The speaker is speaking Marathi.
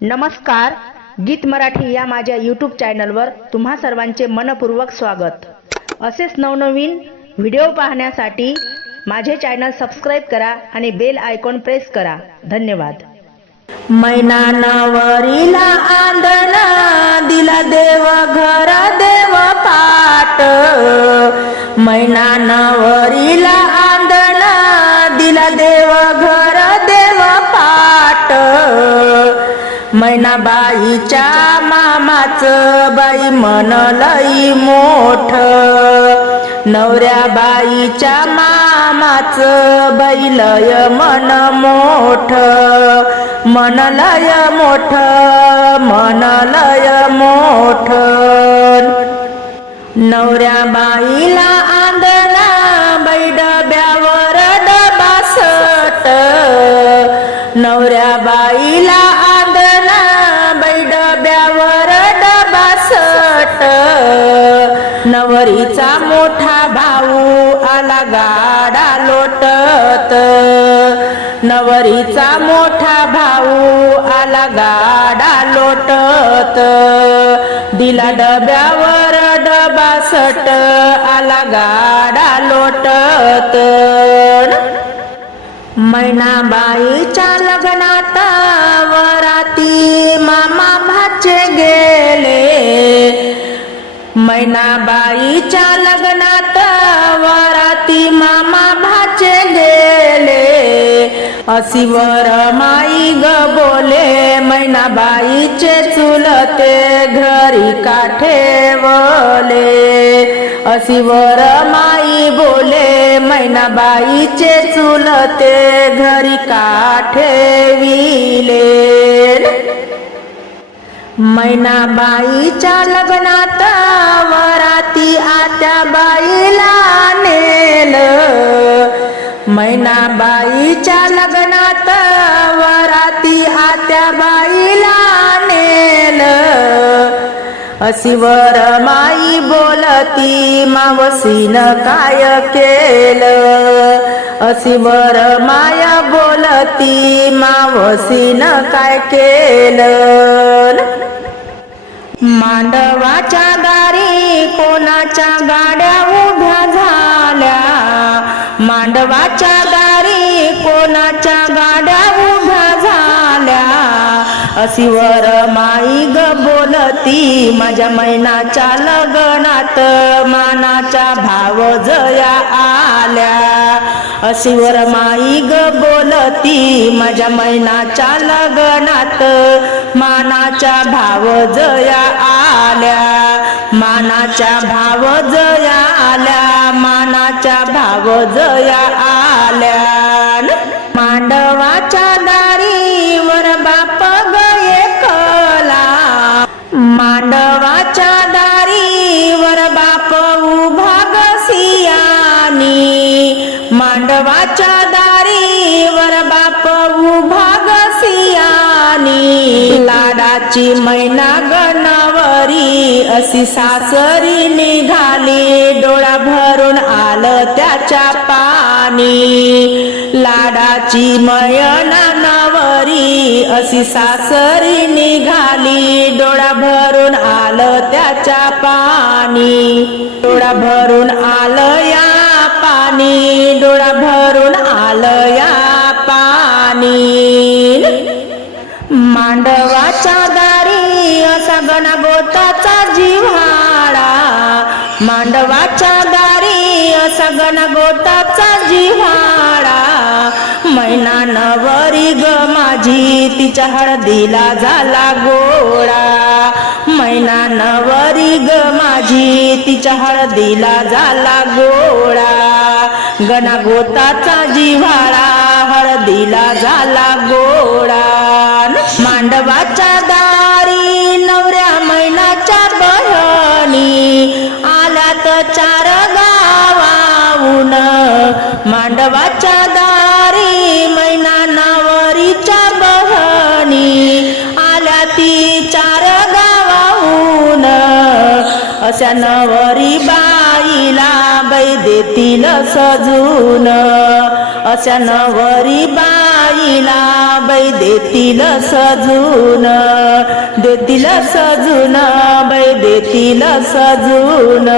नमस्कार गीत मराठी या माझ्या यूट्यूब चॅनलवर तुम्हा सर्वांचे मनपूर्वक स्वागत. असेच नवनवीन व्हिडिओ पाहण्यासाठी माझे चॅनल सबस्क्राईब करा आणि बेल आयकॉन प्रेस करा. धन्यवाद. मैना नवरीला आंदना दिला देव घर देव पाट मैना नवरीला मैनाबाईच्या मामाचं बाई मनलई मोठ. नवऱ्या बाईच्या मामाचं बैलय मन मोठ. मनलय मोठ मनलय मोठ. नवऱ्या बाईला आंदणा बैडब्यावर डबासट नवऱ्या बाईला भाऊ आला गाडा लोटत. नवरीचा मोठा भाऊ आला गाडा लोटत. दिला डब्यावर डबा सट आला गाडा लोटत. मैनाबाईच्या लग्नात वराती मामा भाचे गेले. मैनाबाईच्या लग्नात वराती मामा भाचे गेले. अशी वर माई ग बोले मैनाबाईचे चुलते घरी काठेवले अशी वर माई बोले मैनाबाईचे चुलते घरी काठेविले मैनाबाईच्या लग्नात वराती आत्या बाईला नेल. मैनाबाईच्या लग्नात वराती आत्या बाईला नेल. अशी वर माई बोलती मावसीन काय केलं? अशी वर माया बोलती मावसीन काय केलं? मांडवाच्या दारी कोणाच्या गाड्या उभ्या झाल्या? मांडवाच्या दारी कोणाच्या गाड्या उभ्या झाल्या? अशी वर माई ग बोलती माझ्या मैनाच्या लग्नात मानाच्या भाव जया आल्या. अशी वर माई ग बोलती माझ्या मैनाच्या लग्नात मानाच्या भाव जया आल्या. मानाच्या भाव जया आल्या. मानाच्या भाव जया आल्या. मांडवाच्या दारीवर बाप गये कला. मांडवाच्या दारीवर बाप उभा गसियानी मांडवाच्या दारीवर बाप उभा गसियानी लाडाची मैना गणावरी अशी सासरी निघाली. डोळा भरून आलं त्याच्या पाणी. लाडाची मयना नावरी अशी सासरी निघाली. डोळा भरून आलं त्याच्या पाणी. डोळा भरून आलं या पाणी. डोळा भरून आलं या पाणी. मांडवाच्या दारी असा गणगोताचा जिव्हाळा. मांडवाच्या दारी असा गणगोताचा जिव्हाळा. मैना नवरी ग माझी तिच्या हळदीला झाला गोळा. मैना नवरी ग माझी तिच्या हळदीला झाला गोळा. गणगोताचा जिव्हाळा हळदीला झाला गोळा. मांडवाच्या दारी नवऱ्या मैनाच्या बहणी. आल्यात चार गावाहून. मांडवाच्या दारी मैना नवरीच्या बहणी. आल्या ती चार गावाहून. अशा नवरी बाईला बाई देतील सजून अशा नवरी बाईला बाई देतील सजून. देतील सजून बाई देतील सजून.